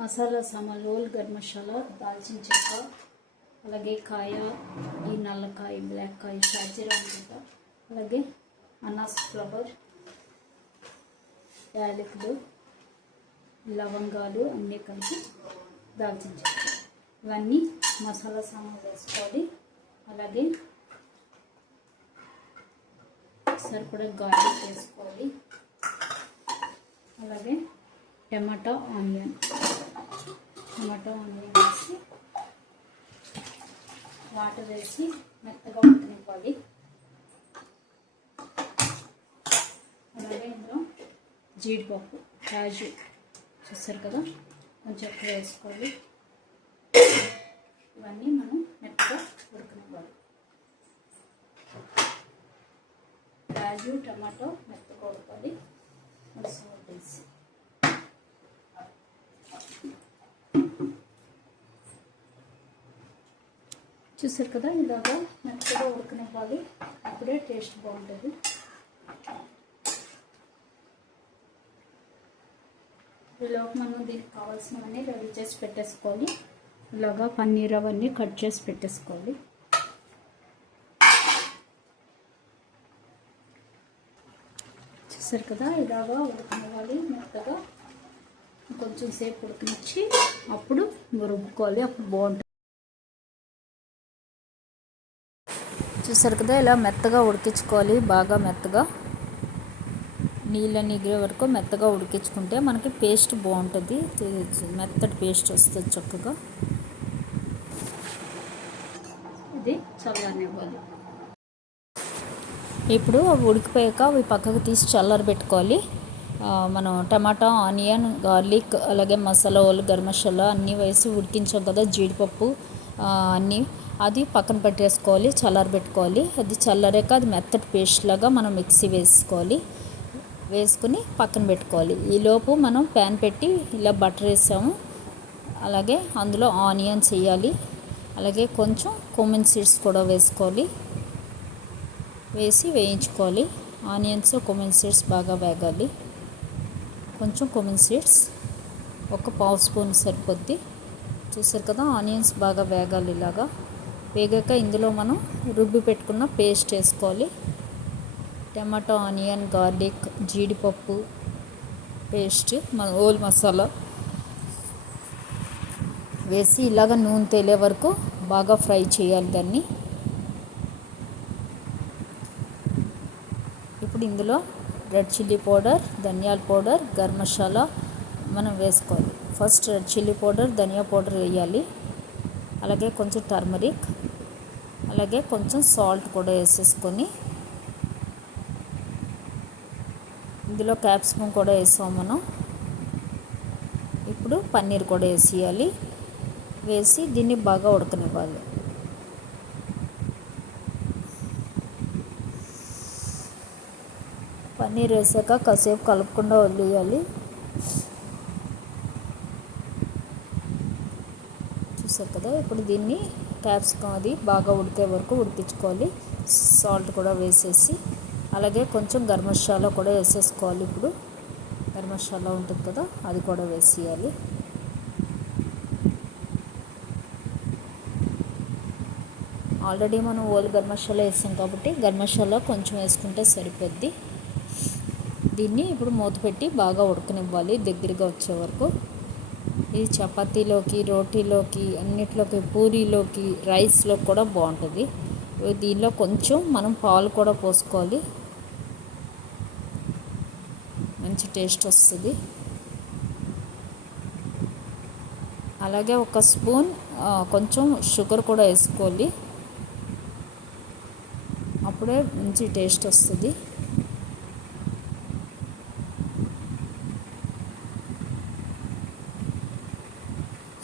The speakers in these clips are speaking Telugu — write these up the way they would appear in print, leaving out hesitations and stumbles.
మసాలా సామాన్లు గరం మసాలా, దాల్చిన చెక్క, అలాగే కాయ, ఈ నల్లకాయ, బ్లాక్ కాయ, షాజీరా అనుకుంటా, అలాగే అనాస్ ఫ్లవర్, యాలకులు, లవంగాలు అన్నీ కలిపి దాల్చిన చెక్క, ఇవన్నీ మసాలా సామాన్లు వేసుకోవాలి. అలాగే సరిపడా గార్లిక్ వేసుకోవాలి. అలాగే టమాటా ఆనియన్ వేసి వాటర్ వేసి మెత్తగా ఉడకనివ్వాలి. అలాగే ఇందులో జీడిపప్పు, కాజు చూస్తారు కదా, కొంచెం ఎక్కువ వేసుకోవాలి. ఇవన్నీ మనం మెత్తగా ఉడకనివ్వాలి. కాజు, టమాటో మెత్తగా ఉడకాలి. వేసి చూసారు కదా, ఇలాగా మెత్తగా ఉడకనివ్వాలి. అప్పుడే టేస్ట్ బాగుంటుంది. ఈలోపు మనం దీనికి కావాల్సినవన్నీ రెడీ చేసి పెట్టేసుకోవాలి. ఇలాగా పన్నీర్ అవన్నీ కట్ చేసి పెట్టేసుకోవాలి. చూసారు కదా, ఇలాగా ఉడకనివ్వాలి మెత్తగా. కొంచెం సేపు ఉడకనిచ్చి అప్పుడు రుబ్బుకోవాలి, అప్పుడు బాగుంటుంది. చూసారు కదా, ఇలా మెత్తగా ఉడికించుకోవాలి. బాగా మెత్తగా నీళ్ళని ఎగిరే వరకు మెత్తగా ఉడికించుకుంటే మనకి పేస్ట్ బాగుంటుంది. మెత్తటి పేస్ట్ వస్తుంది చక్కగా. ఇది చల్లారనివ్వాలి. ఇప్పుడు అవి ఉడికిపోయాక అవి పక్కకు తీసి చల్లారబెట్టుకోవాలి. మనం టమాటా, ఆనియన్, గార్లిక్, అలాగే మసాలా గరం మసాలా అన్నీ వేసి ఉడికించాం కదా, జీడిపప్పు అన్నీ, అది పక్కన పెట్టేసుకోవాలి, చల్లారబెట్టుకోవాలి. అది చల్లారాక అది మెత్తటి పేస్ట్ లాగా మనం మిక్సీ వేసుకుని పక్కన పెట్టుకోవాలి. ఈలోపు మనం ప్యాన్ పెట్టి ఇలా బటర్ వేసాము. అలాగే అందులో ఆనియన్స్ వేయాలి. అలాగే కొంచెం కొమ్మిన్ సీడ్స్ కూడా వేసుకోవాలి. వేసి వేయించుకోవాలి. ఆనియన్స్, కొమ్మిన్ సీడ్స్ బాగా వేగాలి. కొంచెం కొమ్మిన్ సీడ్స్ ఒక పావు స్పూన్ సరిపోద్ది. చూసారు కదా, ఆనియన్స్ బాగా వేగాలి. ఇలాగా వేగాక ఇందులో మనం రుబ్బి పెట్టుకున్న పేస్ట్ వేసుకోవాలి. టమాటో, ఆనియన్, గార్లిక్, జీడిపప్పు పేస్ట్, ఓల్ మసాలా వేసి ఇలాగ నూనె తేలే వరకు బాగా ఫ్రై చేయాలి దాన్ని. ఇప్పుడు ఇందులో రెడ్ చిల్లీ పౌడర్, ధనియాల పౌడర్, గరం మసాలా మనం వేసుకోవాలి. ఫస్ట్ రెడ్ చిల్లీ పౌడర్, ధనియా పౌడర్ వేయాలి. అలాగే కొంచెం టర్మరిక్, అలాగే కొంచెం సాల్ట్ కూడా వేసేసుకొని, ఇందులో క్యాప్సికమ్ కూడా వేసాం మనం. ఇప్పుడు పన్నీర్ కూడా వేసేయాలి. వేసి దీన్ని బాగా ఉడకనివ్వాలి. పన్నీర్ వేసాక కాసేపు కలుపుకుండా వదిలేయాలి. చూసారు కదా, ఇప్పుడు దీన్ని క్యాప్సికమ్ అది బాగా ఉడికే వరకు ఉడికించుకోవాలి. సాల్ట్ కూడా వేసేసి, అలాగే కొంచెం గరం మసాలా కూడా వేసేసుకోవాలి. ఇప్పుడు గరం మసాలా ఉంటుంది కదా, అది కూడా వేసేయాలి. ఆల్రెడీ మనం ఓల్ గరం మసాలా వేసాం కాబట్టి గరం మసాలా కొంచెం వేసుకుంటే సరిపోద్ది. దీన్ని ఇప్పుడు మూత పెట్టి బాగా ఉడకనివ్వాలి దగ్గరగా వచ్చే వరకు. ఇది చపాతీలోకి, రోటీలోకి, అన్నిట్లోకి, పూరీలోకి, రైస్లో కూడా బాగుంటుంది. దీనిలో కొంచెం మనం పాలు కూడా పోసుకోవాలి, మంచి టేస్ట్ వస్తుంది. అలాగే ఒక స్పూన్ కొంచెం షుగర్ కూడా వేసుకోవాలి, అప్పుడే మంచి టేస్ట్ వస్తుంది.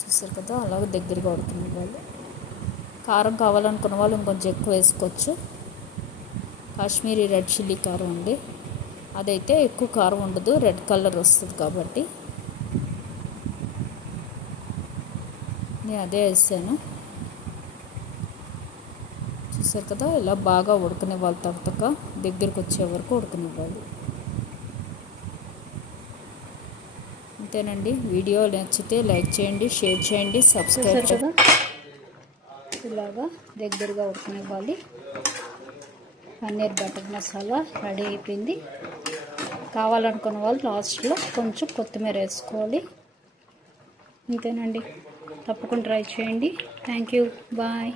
చూసారు కదా, అలాగే దగ్గరగా ఉడకనివ్వాలి. కారం కావాలనుకున్న వాళ్ళు ఇంకొంచెం ఎక్కువ వేసుకోవచ్చు. కాశ్మీరీ రెడ్ చిల్లీ కారం ఉంది, అదైతే ఎక్కువ కారం ఉండదు, రెడ్ కలర్ వస్తుంది కాబట్టి నేను అదే వేసాను. చూసారు కదా, ఇలా బాగా ఉడకనివ్వాలి. తర్వాత దగ్గరికి వచ్చే వరకు ఉడకనివ్వాలి. అంతేనండి. వీడియో నచ్చితే లైక్ చేయండి, షేర్ చేయండి, సబ్స్క్రైబ్ కదా ఇలాగా దగ్గరగా ఉడకనివ్వాలి. పన్నీర్ బటర్ మసాలా రెడీ అయిపోయింది. కావాలనుకున్న వాళ్ళు లాస్ట్లో కొంచెం కొత్తిమీర వేసుకోవాలి. అంతేనండి. తప్పకుండా ట్రై చేయండి. Thank you. బాయ్.